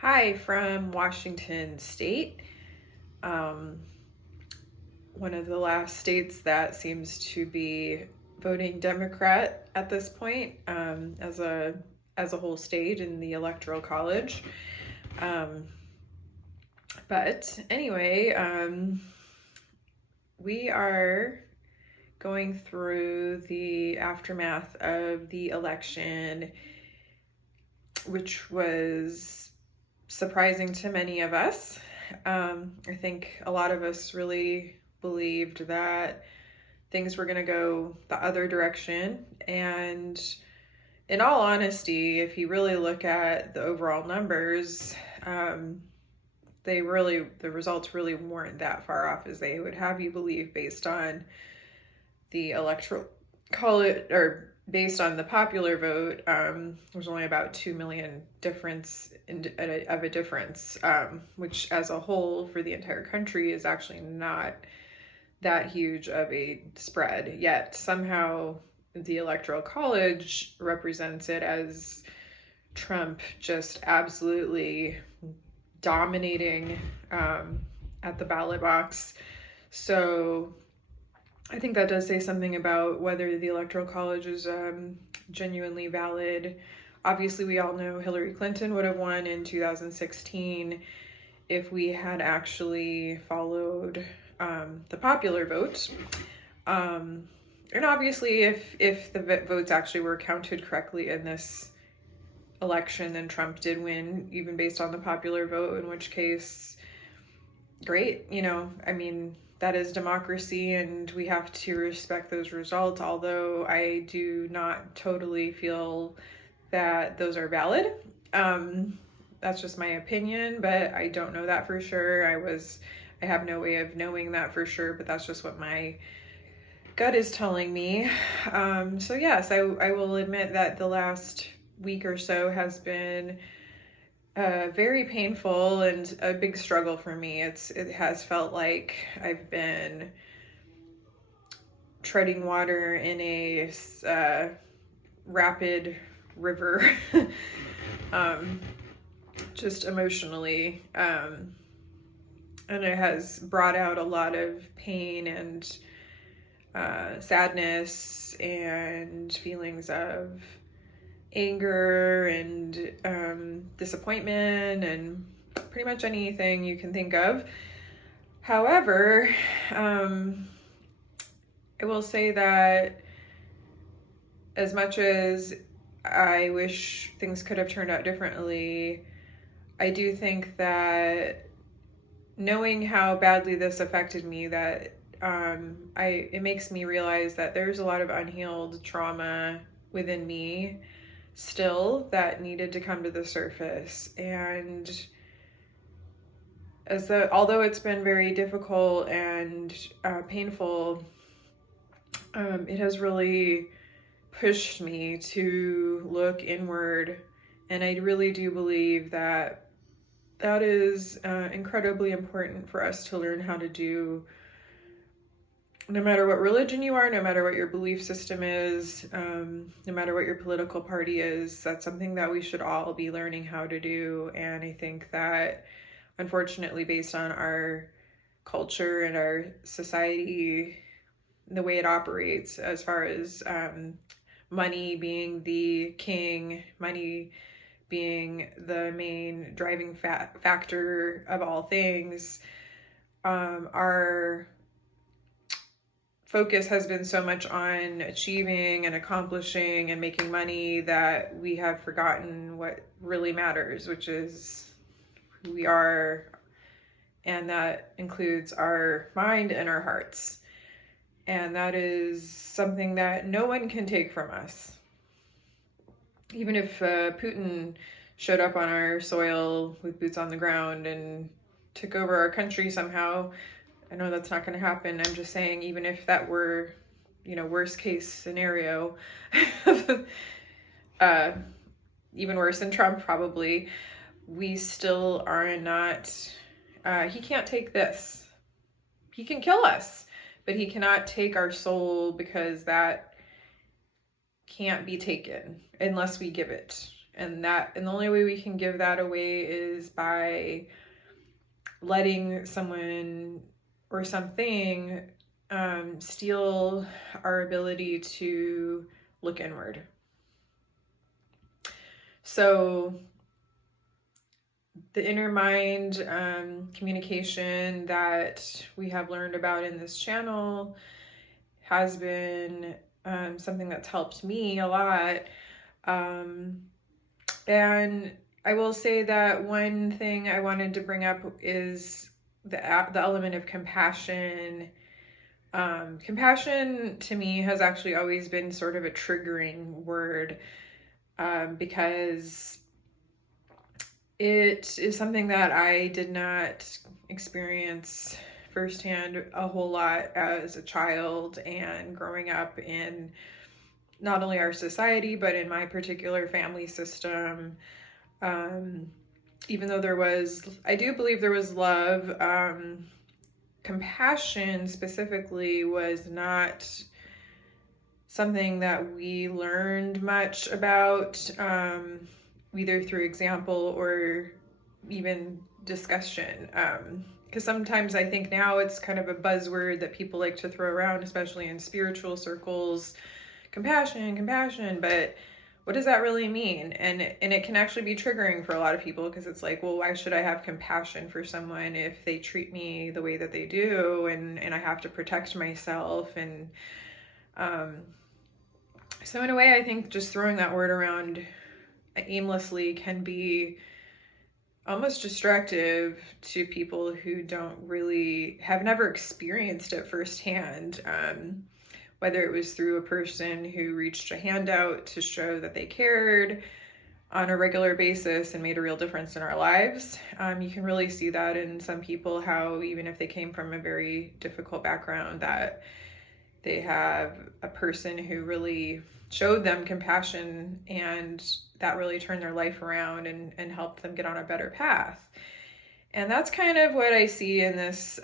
Hi from Washington State, um, one of the last states that seems to be voting Democrat at this point, as a whole state in the Electoral College. Um, but anyway, we are going through the aftermath of the election, which was surprising to many of us. I think a lot of us really believed that things were going to go the other direction. And in all honesty, if you really look at the overall numbers, the results really weren't that far off as they would have you believe based on the electoral college, or based on the popular vote. There's only about 2 million difference of a difference, which as a whole for the entire country is actually not that huge of a spread. Yet somehow the electoral college represents it as Trump just absolutely dominating at the ballot box. So I think that does say something about whether the Electoral College is genuinely valid. Obviously, we all know Hillary Clinton would have won in 2016 if we had actually followed the popular vote. And obviously, if the votes actually were counted correctly in this election, then Trump did win, even based on the popular vote, in which case, great. I mean, that is democracy and we have to respect those results, although I do not totally feel that those are valid. That's just my opinion, but I don't know that for sure. I have no way of knowing that for sure, but that's just what my gut is telling me. So yes, I will admit that the last week or so has been very painful and a big struggle for me. It has felt like I've been treading water in a rapid river, just emotionally, and it has brought out a lot of pain and sadness and feelings of anger and disappointment and pretty much anything you can think of. However, I will say that as much as I wish things could have turned out differently, I do think that knowing how badly this affected me, that it makes me realize that there's a lot of unhealed trauma within me still that needed to come to the surface. And although it's been very difficult and painful, it has really pushed me to look inward. And I really do believe that is incredibly important for us to learn how to do, no matter what religion you are, no matter what your belief system is, no matter what your political party is. That's something that we should all be learning how to do. And I think that, unfortunately, based on our culture and our society, the way it operates, as far as money being the king, money being the main driving factor of all things, our focus has been so much on achieving and accomplishing and making money that we have forgotten what really matters, which is who we are, and that includes our mind and our hearts. And that is something that no one can take from us. Even if Putin showed up on our soil with boots on the ground and took over our country somehow, I know that's not going to happen. I'm just saying, even if that were, worst case scenario, even worse than Trump probably, we still are not, he can't take this. He can kill us, but he cannot take our soul, because that can't be taken unless we give it. And the only way we can give that away is by letting someone or something steal our ability to look inward. So the inner mind communication that we have learned about in this channel has been something that's helped me a lot. And I will say that one thing I wanted to bring up is the element of compassion. Compassion to me has actually always been sort of a triggering word, because it is something that I did not experience firsthand a whole lot as a child and growing up in not only our society, but in my particular family system. Even though I do believe there was love, compassion specifically was not something that we learned much about, either through example or even discussion. Because sometimes I think now it's kind of a buzzword that people like to throw around, especially in spiritual circles. Compassion, but what does that really mean? And it can actually be triggering for a lot of people, because it's like, well, why should I have compassion for someone if they treat me the way that they do, and I have to protect myself? And so in a way, I think just throwing that word around aimlessly can be almost destructive to people who have never experienced it firsthand. Whether it was through a person who reached a hand out to show that they cared on a regular basis and made a real difference in our lives. You can really see that in some people, how even if they came from a very difficult background, that they have a person who really showed them compassion, and that really turned their life around and helped them get on a better path. And that's kind of what I see in this,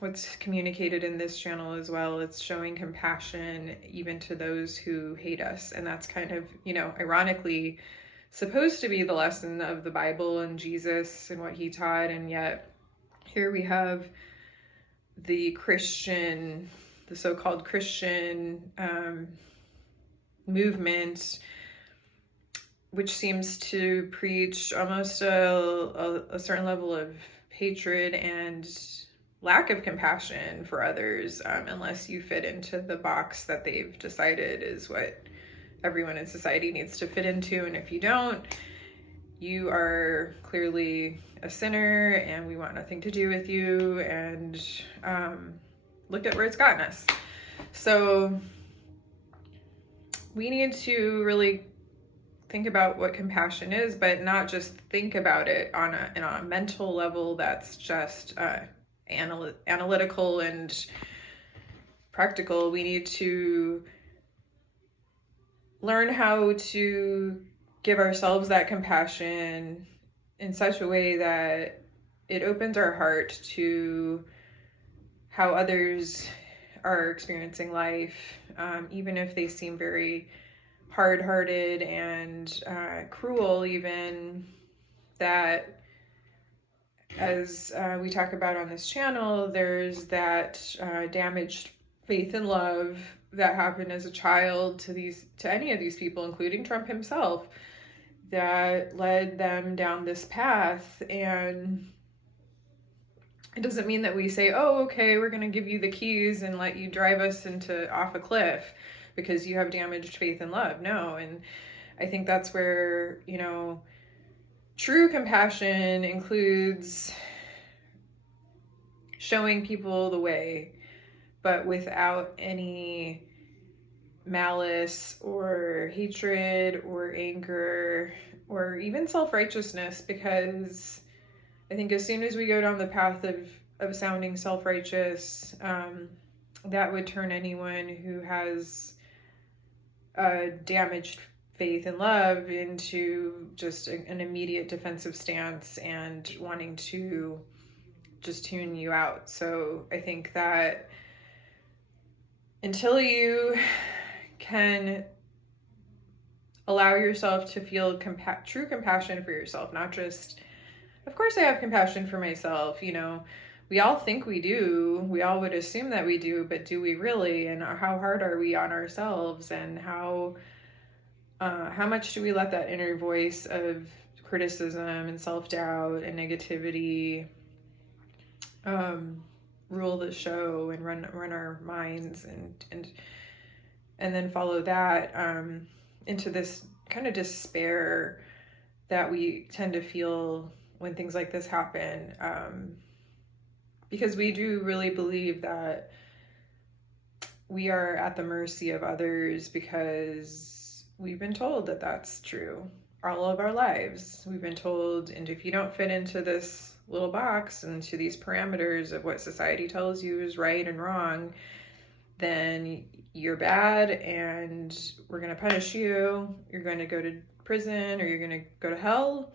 what's communicated in this channel as well. It's showing compassion even to those who hate us. And that's kind of, ironically supposed to be the lesson of the Bible and Jesus and what he taught. And yet here we have the so-called Christian movement, which seems to preach almost a certain level of hatred and lack of compassion for others, unless you fit into the box that they've decided is what everyone in society needs to fit into. And if you don't, you are clearly a sinner and we want nothing to do with you. And look at where it's gotten us. So we need to really think about what compassion is, but not just think about it on a mental level that's just analytical and practical. We need to learn how to give ourselves that compassion in such a way that it opens our heart to how others are experiencing life, even if they seem very hard-hearted and cruel, even. That, as we talk about on this channel, there's that damaged faith and love that happened as a child to any of these people, including Trump himself, that led them down this path. And it doesn't mean that we say, oh, okay, we're going to give you the keys and let you drive us off a cliff because you have damaged faith and love. No. And I think that's where, true compassion includes showing people the way, but without any malice or hatred or anger or even self-righteousness, because I think as soon as we go down the path of sounding self-righteous, that would turn anyone who has damaged faith and love into just an immediate defensive stance and wanting to just tune you out. So I think that until you can allow yourself to feel true compassion for yourself, not just, of course I have compassion for myself, you know, we all think we do, we all would assume that we do, but do we really? And how hard are we on ourselves? And how much do we let that inner voice of criticism and self-doubt and negativity rule the show and run our minds, and then follow that into this kind of despair that we tend to feel when things like this happen, because we do really believe that we are at the mercy of others, because we've been told that that's true all of our lives. We've been told, and if you don't fit into this little box, into these parameters of what society tells you is right and wrong, then you're bad and we're going to punish you. You're going to go to prison, or you're going to go to hell,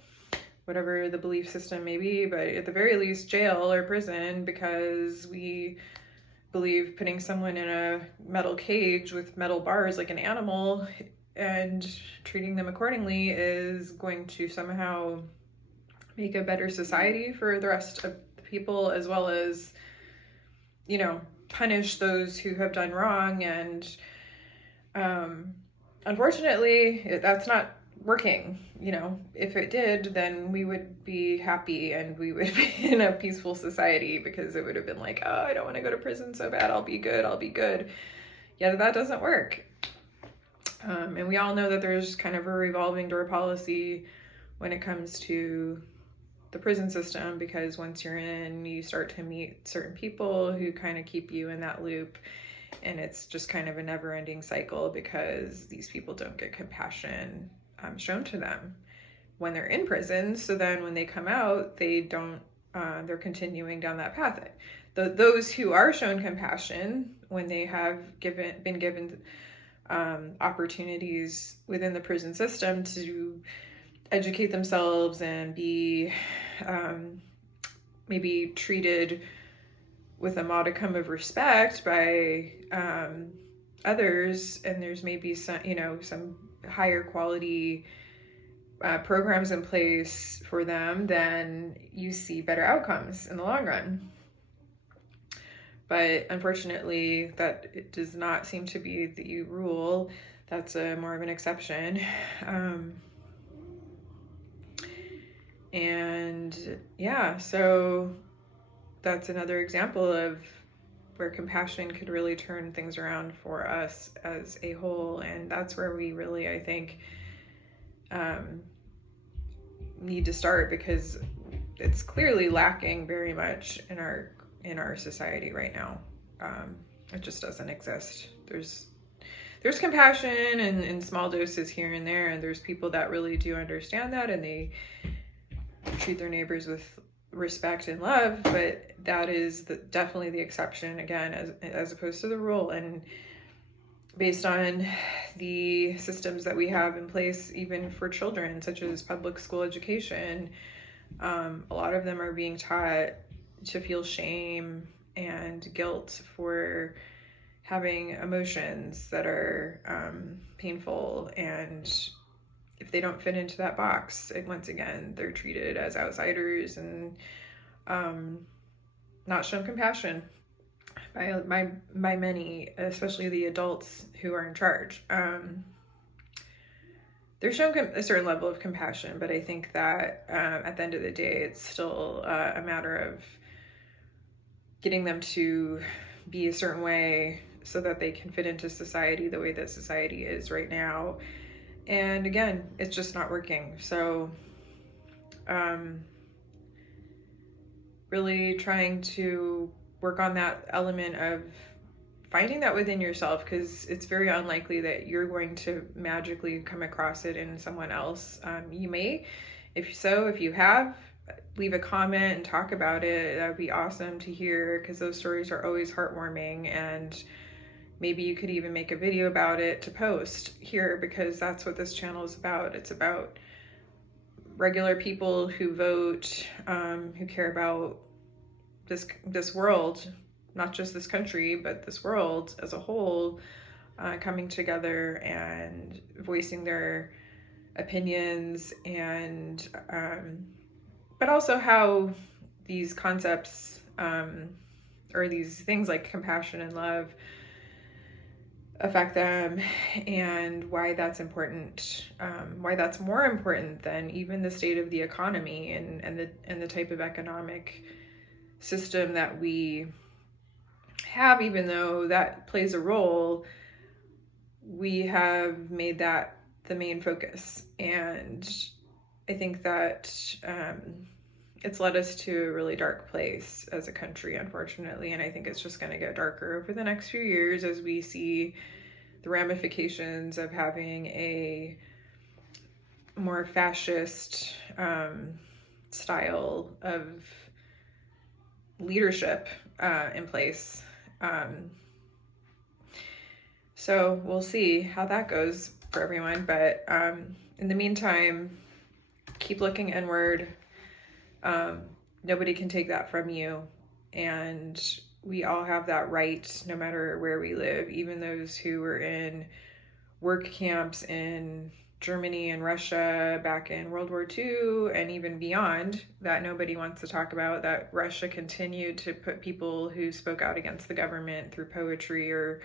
whatever the belief system may be, but at the very least jail or prison, because we believe putting someone in a metal cage with metal bars like an animal and treating them accordingly is going to somehow make a better society for the rest of the people, as well as, you know, punish those who have done wrong. And unfortunately, that's not working. You know, if it did, then we would be happy and we would be in a peaceful society, because it would have been like, oh, I don't want to go to prison so bad, I'll be good. Yet that doesn't work. And we all know that there's kind of a revolving door policy when it comes to the prison system, because once you're in, you start to meet certain people who kind of keep you in that loop, and it's just kind of a never-ending cycle, because these people don't get compassion shown to them when they're in prison. So then when they come out, they don't, they're continuing down that path. Those who are shown compassion, when they have been given opportunities within the prison system to educate themselves and be maybe treated with a modicum of respect by others, and there's maybe some, you know, some higher quality programs in place for them, then you see better outcomes in the long run. But unfortunately, that it does not seem to be the rule. That's more of an exception. And yeah, so that's another example of where compassion could really turn things around for us as a whole. And that's where we really, I think, need to start, because it's clearly lacking very much in our society right now. It just doesn't exist. There's compassion in small doses here and there, and there's people that really do understand that, and they treat their neighbors with respect and love, but that is definitely the exception, again, as opposed to the rule. And based on the systems that we have in place, even for children, such as public school education, a lot of them are being taught to feel shame and guilt for having emotions that are painful, and if they don't fit into that box, once again, they're treated as outsiders and not shown compassion by many, especially the adults who are in charge. They're shown a certain level of compassion, but I think that at the end of the day, it's still a matter of getting them to be a certain way so that they can fit into society the way that society is right now. And again, it's just not working. So really trying to work on that element of finding that within yourself, because it's very unlikely that you're going to magically come across it in someone else. You may, if you have, leave a comment and talk about it. That would be awesome to hear, because those stories are always heartwarming, and maybe you could even make a video about it to post here, because that's what this channel is about. It's about regular people who vote, who care about this world, not just this country, but this world as a whole, coming together and voicing their opinions, and but also how these concepts or these things like compassion and love affect them, and why that's important, why that's more important than even the state of the economy and the type of economic system that we have. Even though that plays a role, we have made that the main focus, and I think that it's led us to a really dark place as a country, unfortunately, and I think it's just going to get darker over the next few years as we see the ramifications of having a more fascist style of leadership in place. So we'll see how that goes for everyone, but in the meantime, keep looking inward. Nobody can take that from you, and we all have that right, no matter where we live. Even those who were in work camps in Germany and Russia back in World War II and even beyond, that nobody wants to talk about, that Russia continued to put people who spoke out against the government through poetry or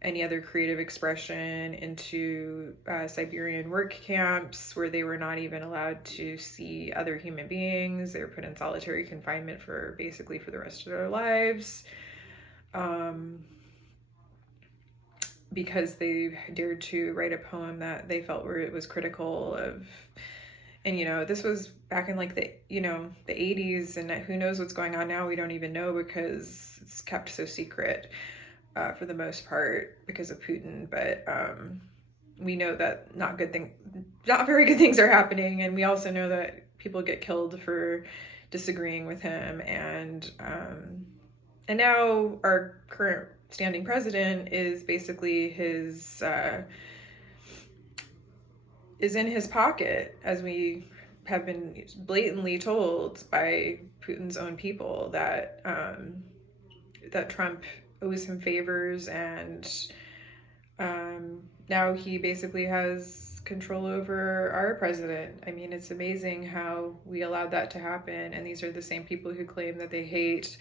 any other creative expression into Siberian work camps, where they were not even allowed to see other human beings. They were put in solitary confinement for basically for the rest of their lives, because they dared to write a poem that they felt was critical of. And this was back in like the 80s, and who knows what's going on now. We don't even know, because it's kept so secret for the most part because of Putin. But we know that not very good things are happening, and we also know that people get killed for disagreeing with him. And now our current standing president is basically is in his pocket, as we have been blatantly told by Putin's own people, that that Trump owes him favors, and now he basically has control over our president. I mean, it's amazing how we allowed that to happen, and these are the same people who claim that they hate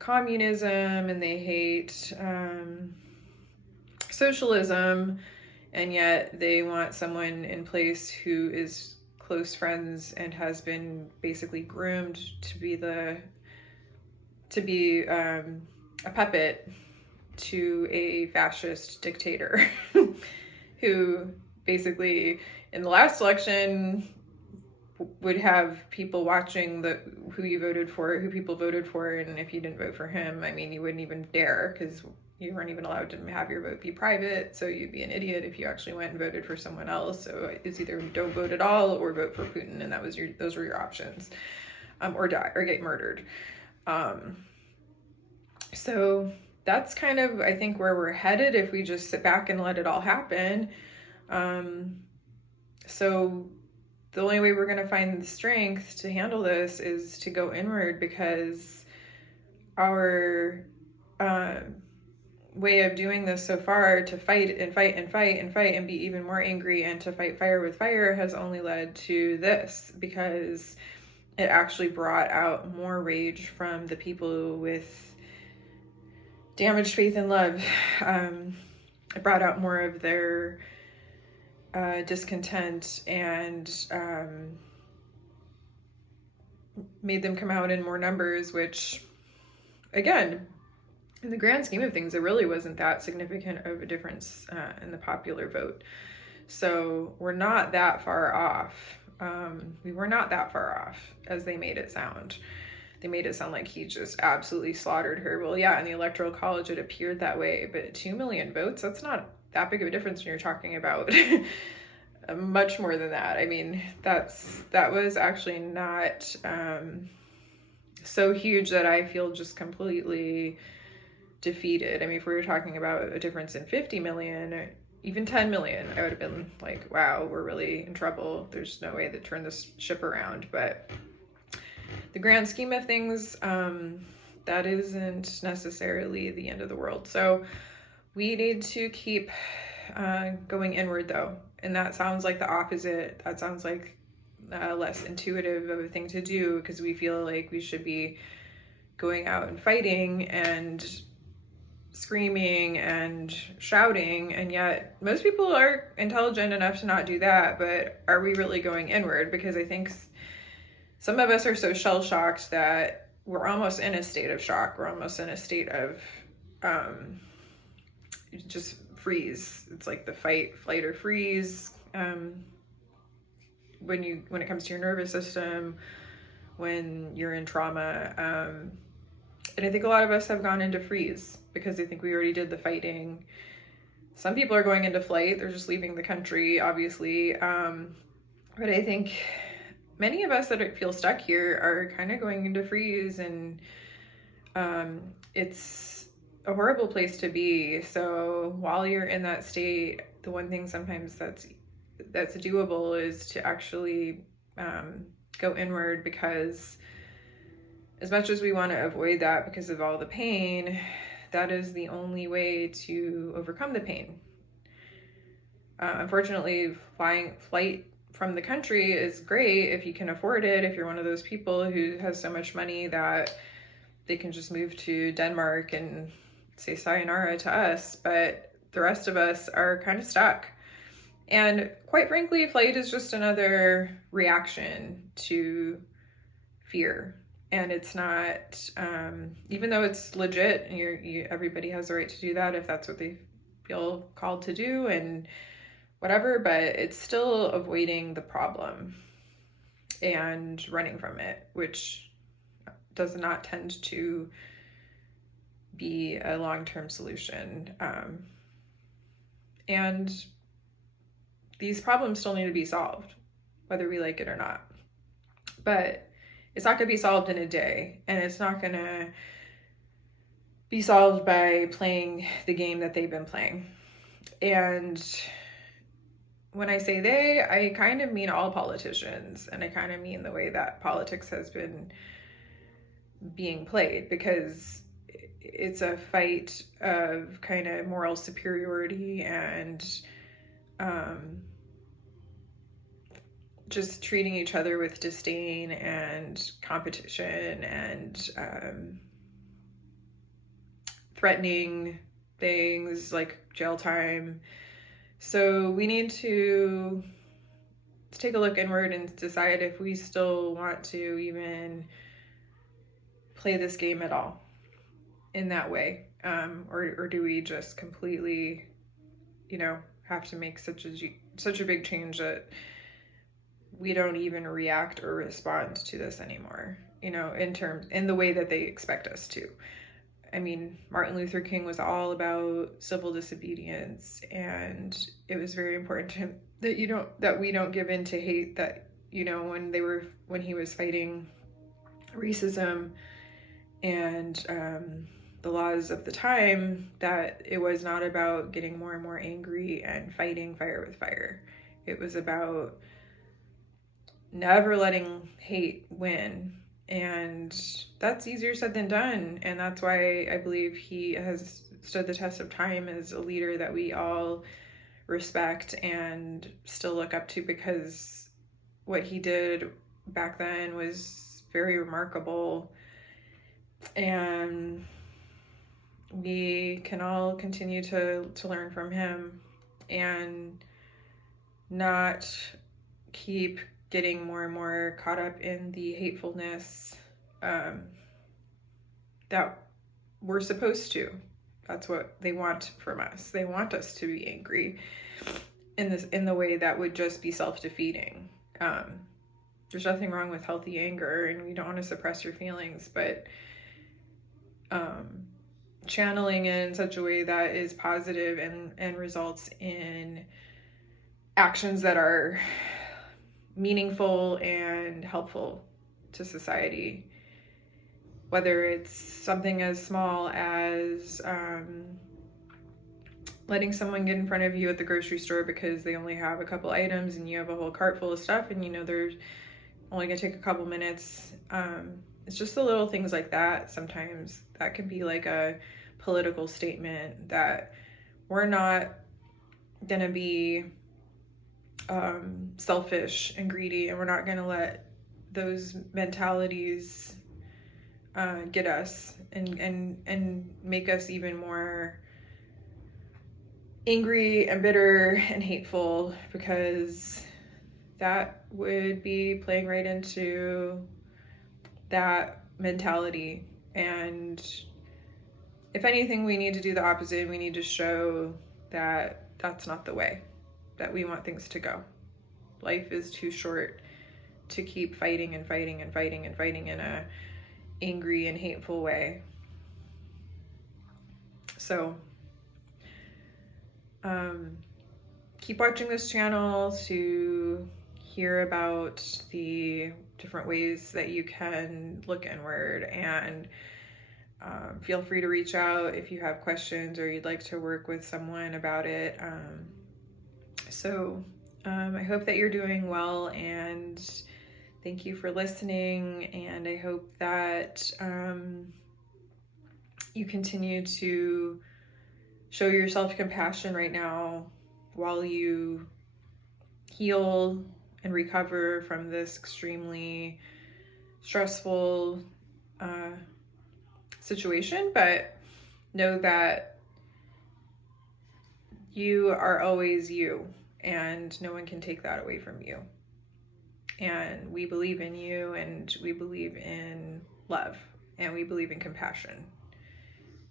communism and they hate socialism, and yet they want someone in place who is close friends and has been basically groomed to be a puppet to a fascist dictator who basically in the last election would have people watching who people voted for, and if you didn't vote for him, I mean, you wouldn't even dare, because you weren't even allowed to have your vote be private, so you'd be an idiot if you actually went and voted for someone else. So it's either don't vote at all or vote for Putin, and those were your options, or die or get murdered. So that's kind of, I think, where we're headed if we just sit back and let it all happen. So the only way we're going to find the strength to handle this is to go inward, because our way of doing this so far, to fight and fight and fight and fight and be even more angry and to fight fire with fire, has only led to this, because it actually brought out more rage from the people with damaged faith and love. It brought out more of their discontent, and made them come out in more numbers, which, again, in the grand scheme of things, it really wasn't that significant of a difference in the popular vote. So we're not that far off. We were not that far off as they made it sound. They made it sound like he just absolutely slaughtered her. Well, yeah, in the Electoral College it appeared that way, but 2 million votes, that's not that big of a difference when you're talking about much more than that. I mean, that was actually not so huge that I feel just completely defeated. I mean, if we were talking about a difference in 50 million or even 10 million, I would have been like, wow, we're really in trouble. There's no way to turn this ship around. But the grand scheme of things, that isn't necessarily the end of the world. So we need to keep going inward, though, And that sounds like the opposite. That sounds like less intuitive of a thing to do, because we feel like we should be going out and fighting and screaming and shouting, and yet most people are intelligent enough to not do that. But are we really going inward? Because I think some of us are so shell-shocked that we're almost in a state of shock. We're almost in a state of just freeze. It's like the fight, flight, or freeze. When it comes to your nervous system, when you're in trauma. And I think a lot of us have gone into freeze because I think we already did the fighting. Some people are going into flight. They're just leaving the country, obviously. But I think many of us that feel stuck here are kind of going into freeze, and it's a horrible place to be. So while you're in that state, the one thing sometimes that's doable is to actually go inward, because as much as we want to avoid that because of all the pain, that is the only way to overcome the pain. Unfortunately, flight from the country is great if you can afford it, if you're one of those people who has so much money that they can just move to Denmark and say sayonara to us, but the rest of us are kind of stuck. And quite frankly, flight is just another reaction to fear. And it's not, even though it's legit, everybody has the right to do that if that's what they feel called to do and whatever, but it's still avoiding the problem and running from it, which does not tend to be a long-term solution. And these problems still need to be solved, whether we like it or not. But it's not going to be solved in a day, and it's not going to be solved by playing the game that they've been playing. And when I say they, I kind of mean all politicians, and I kind of mean the way that politics has been being played, because it's a fight of kind of moral superiority and just treating each other with disdain and competition and threatening things like jail time. So we need to take a look inward and decide if we still want to even play this game at all in that way, or do we just completely, have to make such a big change that we don't even react or respond to this anymore, in the way that they expect us to. I mean, Martin Luther King was all about civil disobedience, and it was very important to him that we don't give in to hate, that, when he was fighting racism and the laws of the time, that it was not about getting more and more angry and fighting fire with fire. It was about never letting hate win. And that's easier said than done. And that's why I believe he has stood the test of time as a leader that we all respect and still look up to, because what he did back then was very remarkable. And we can all continue to learn from him and not keep getting more and more caught up in the hatefulness that we're supposed to. That's what they want from us. They want us to be angry in the way that would just be self-defeating. There's nothing wrong with healthy anger, and you don't want to suppress your feelings, but channeling in such a way that is positive and results in actions that are meaningful and helpful to society, whether it's something as small as letting someone get in front of you at the grocery store because they only have a couple items and you have a whole cart full of stuff, and they're only gonna take a couple minutes. It's just the little things like that sometimes that can be like a political statement that we're not gonna be selfish and greedy, and we're not going to let those mentalities get us and make us even more angry and bitter and hateful, because that would be playing right into that mentality. And if anything, we need to do the opposite. We need to show that that's not the way that we want things to go. Life is too short to keep fighting and fighting and fighting and fighting in a angry and hateful way. So keep watching this channel to hear about the different ways that you can look inward, and feel free to reach out if you have questions or you'd like to work with someone about it. I hope that you're doing well, and thank you for listening, and I hope that you continue to show yourself compassion right now while you heal and recover from this extremely stressful situation. But know that you are always you, and no one can take that away from you. And we believe in you, and we believe in love, and we believe in compassion,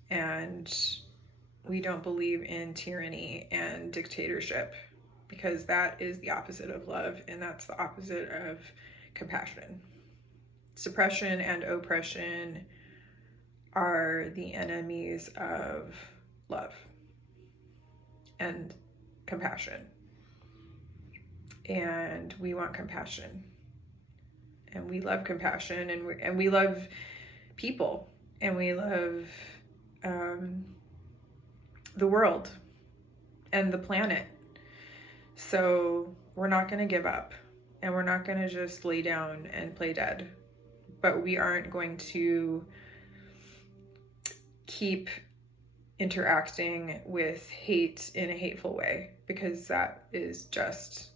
and we don't believe in tyranny and dictatorship, because that is the opposite of love, and that's the opposite of compassion. Suppression and oppression are the enemies of love and compassion. And we want compassion, and we love compassion, and we love people, and we love the world and the planet. So we're not going to give up, and we're not going to just lay down and play dead, but we aren't going to keep interacting with hate in a hateful way, because that is just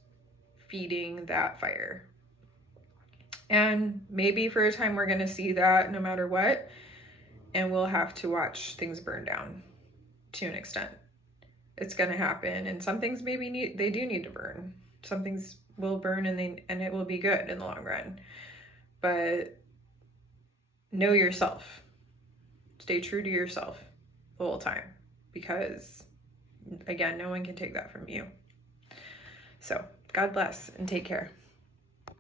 feeding that fire. And maybe for a time we're going to see that no matter what, and we'll have to watch things burn down to an extent. It's going to happen, and some things maybe they do need to burn. Some things will burn, and it will be good in the long run. But know yourself. Stay true to yourself the whole time, because again, no one can take that from you. So God bless, and take care.